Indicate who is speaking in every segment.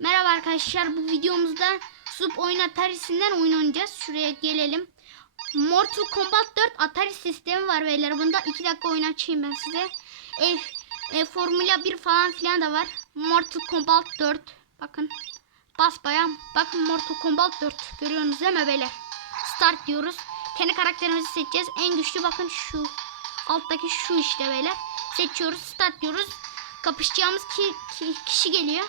Speaker 1: Merhaba arkadaşlar bu videomuzda Sup oyun Atari'sinden oyun oynayacağız. Şuraya gelelim. Mortal Kombat 4 Atari sistemi var beyler bunda. 2 dakika oyun açayım ben size. E, e, Formula 1 falan filan da var. Mortal Kombat 4. Bakın. Basbaya. Bakın Mortal Kombat 4. Görüyorsunuz değil mi beyler? Start diyoruz. Kendi karakterimizi seçeceğiz. En güçlü bakın şu. Alttaki şu işte beyler. Seçiyoruz. Start diyoruz. Kapışacağımız ki, ki- kişi geliyor.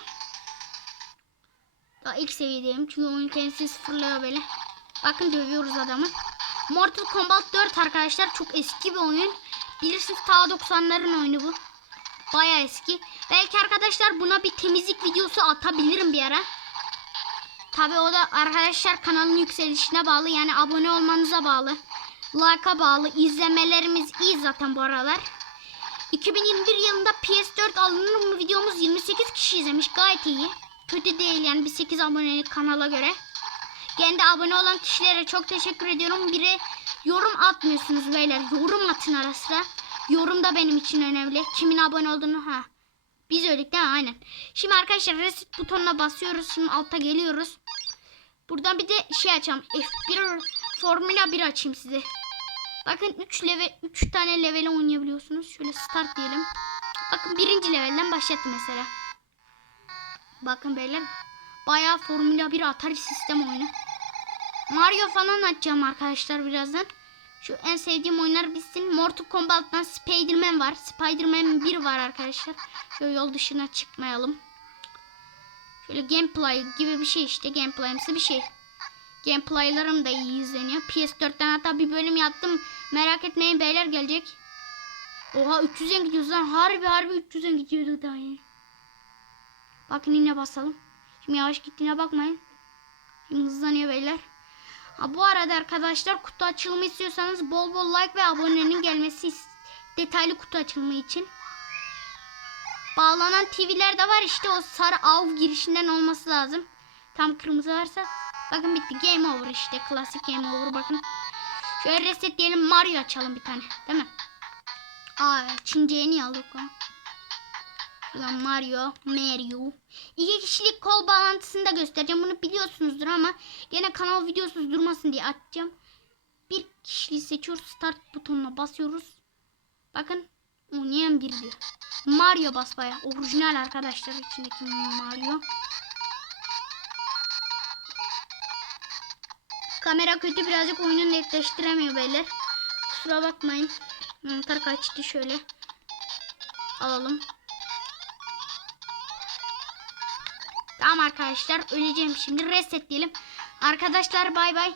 Speaker 1: Daha ilk seviyedeyim çünkü oyun kendisi sıfırlıyor böyle. Bakın dövüyoruz adamı. Mortal Kombat 4 arkadaşlar çok eski bir oyun. Bilirsiniz ta 90'ların oyunu bu. Baya eski. Belki arkadaşlar buna bir temizlik videosu atabilirim bir ara. Tabi o da arkadaşlar kanalın yükselişine bağlı. Yani abone olmanıza bağlı. Like'a bağlı. İzlemelerimiz iyi zaten bu aralar. 2021 yılında PS4 alınır mı videomuz 28 kişi izlemiş. Gayet iyi. Kötü değil yani bir 8 abonelik kanala göre. Kendi abone olan kişilere çok teşekkür ediyorum. Biri yorum atmıyorsunuz beyler. Yorum atın ara sıra. Yorum da benim için önemli. Kimin abone olduğunu ha. Biz öldük değil mi? Aynen. Şimdi arkadaşlar reset butonuna basıyoruz. Şimdi alta geliyoruz. Buradan bir de şey açalım. F1 Formula 1 açayım size. Bakın 3 level 3 tane level oynayabiliyorsunuz. Şöyle start diyelim. Bakın birinci levelden başlattı mesela. Bakın beyler. Bayağı Formula 1 Atari sistem oyunu. Mario falan açacağım arkadaşlar birazdan. Şu en sevdiğim oyunlar bitsin. Mortal Kombat'tan Spider-Man var. Spider-Man 1 var arkadaşlar. Şöyle yol dışına çıkmayalım. Şöyle gameplay gibi bir şey işte. Gameplay'ımsı bir şey. Gameplay'larım da iyi izleniyor. PS4'ten hatta bir bölüm yaptım. Merak etmeyin beyler gelecek. Oha 300'e gidiyoruz lan. Harbi harbi 300'e gidiyordu daha yani. Bakın yine basalım. Şimdi yavaş gittiğine bakmayın. Şimdi hızlanıyor beyler. Ha, bu arada arkadaşlar kutu açılımı istiyorsanız bol bol like ve abonenin gelmesi detaylı kutu açılımı için. Bağlanan TV'ler de var işte o sarı av girişinden olması lazım. Tam kırmızı varsa bakın bitti game over işte klasik game over bakın. Şöyle resetleyelim Mario açalım bir tane değil mi? Aa Çince'ye niye aldık o? Mario, Mario. İki kişilik kol bağlantısını da göstereceğim. Bunu biliyorsunuzdur ama gene kanal videosuz durmasın diye açacağım. Bir kişiliği seçiyoruz. Start butonuna basıyoruz. Bakın oynayan biri diyor. Mario basbaya. Orijinal arkadaşlar içindeki Mario. Kamera kötü birazcık oyunu netleştiremiyor beyler. Kusura bakmayın. Mantar kaçtı şöyle. Alalım. Tamam arkadaşlar öleceğim şimdi reset diyelim. Arkadaşlar bay bay.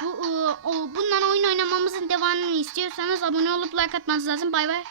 Speaker 1: Bu, o, o, bundan oyun oynamamızın devamını istiyorsanız abone olup like atmanız lazım. Bay bay.